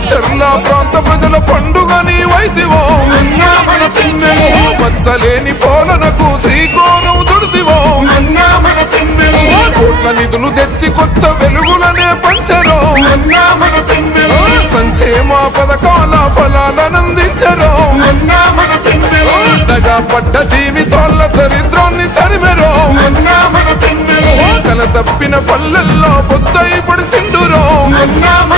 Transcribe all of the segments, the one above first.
చర్ల ప్రాంత ప్రజల పండుగ నీవైతివో అన్న మన వత్సలేని మచ్చలేని పోలనకు శ్రీకోణం చుడితివో. అన్న మన కోట్ల నిధులు తెచ్చి కొత్త వెలుగులనే పంచరో. అన్న మన సంక్షేమ పథకాల ఫలాలనందించరో. అన్న మన పిన్నల్లి దగా పడ్డ జీవితాల దరిద్రాన్ని తరిమెరో. అన్న మన పిన్నల్లి కల తప్పిన పల్లెల్లో పొద్దై పడిసిండురో మన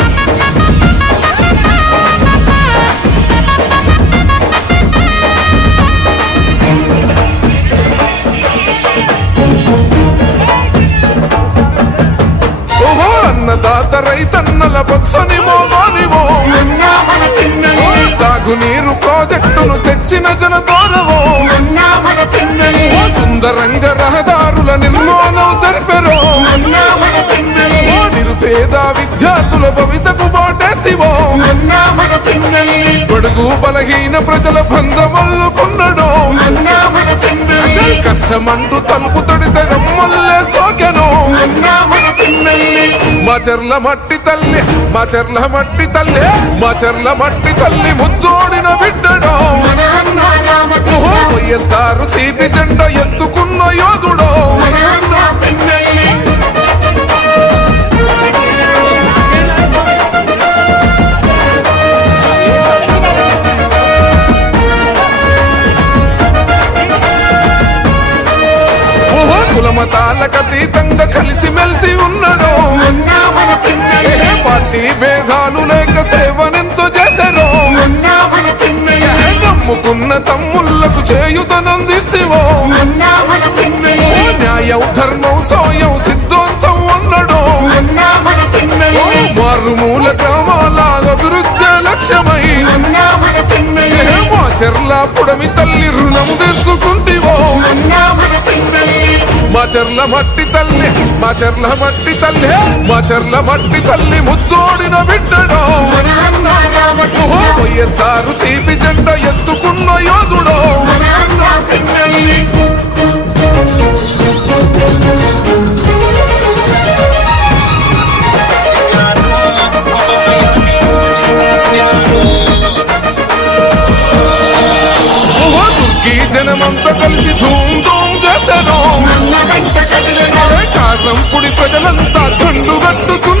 అన్న మన పిన్నల్లి సుందరంగ రహదారుల నిర్మాణం జరిపెరో. నిరుపేద విద్యార్థుల భవితకు బాటేసివో బడుగు బలహీన ప్రజల బంధమల్లుకున్నడో కష్టమంటూ తలుపు తొడితే సోకెను. మా చెర్ల మట్టి తల్లి మా చెర్ల మట్టి తల్లి మా చెర్ల మట్టి తల్లి ముద్దోడిన బిడ్డడో. వైఎస్ఆర్ సిపి జెండా ఎత్తుకున్న యోధుడో. చేయుతనందిస్తేవో అన్న మన న్యాయం ధర్మం సోయం సిద్ధాంతం అన్నడో. అన్న మన మారుమూల గ్రామాల అభివృద్ధి లక్ష్యమై. అన్న మా చెర్ల పుడమి తల్లి రుణం తెలుసుకుంటివో. మా చెర్ల మట్టి తల్లి మా చెర్ల మట్టి తల్లి మా చెర్ల మట్టి తల్లి ముద్దోడిన బిడ్డడో. వైఎస్ఆర్ సిపి ప్రజలంతా దండు కట్టుకున్నారు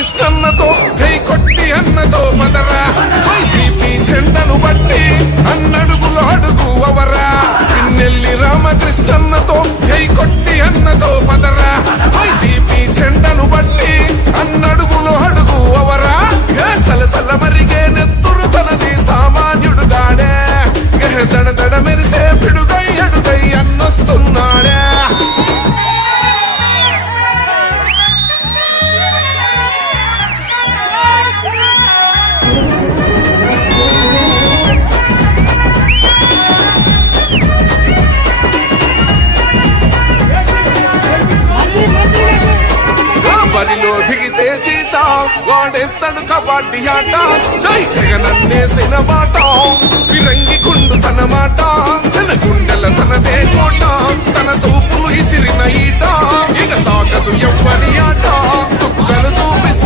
కృష్ణన్నతో జై కొట్టి అన్నతో మదరా. చీట వాడేస్తాడు కబాడ్డీ ఆట. జై జగనన్నేసిన మాట విరంగి కుండు తన మాట. జన గుండెల తనదే కోట. తన సూపులు ఇసిరిన ఈట. ఇక సాగదు ఎవ్వరి ఆట. సుక్కలు చూపిస్త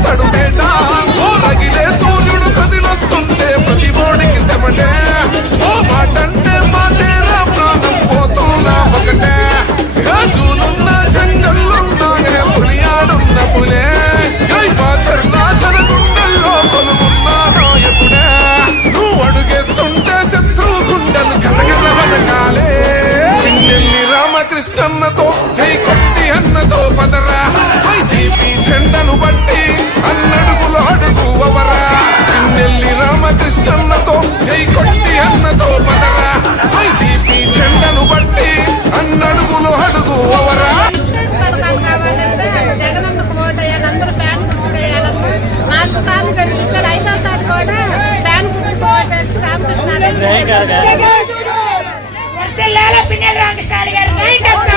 నాలుగు సార్లు కనిపించారు ఐదో సార్లు కూడా ఫ్యాన్ కుట్టుకోవడానికి రామకృష్ణ గారు రామకృష్ణ గారు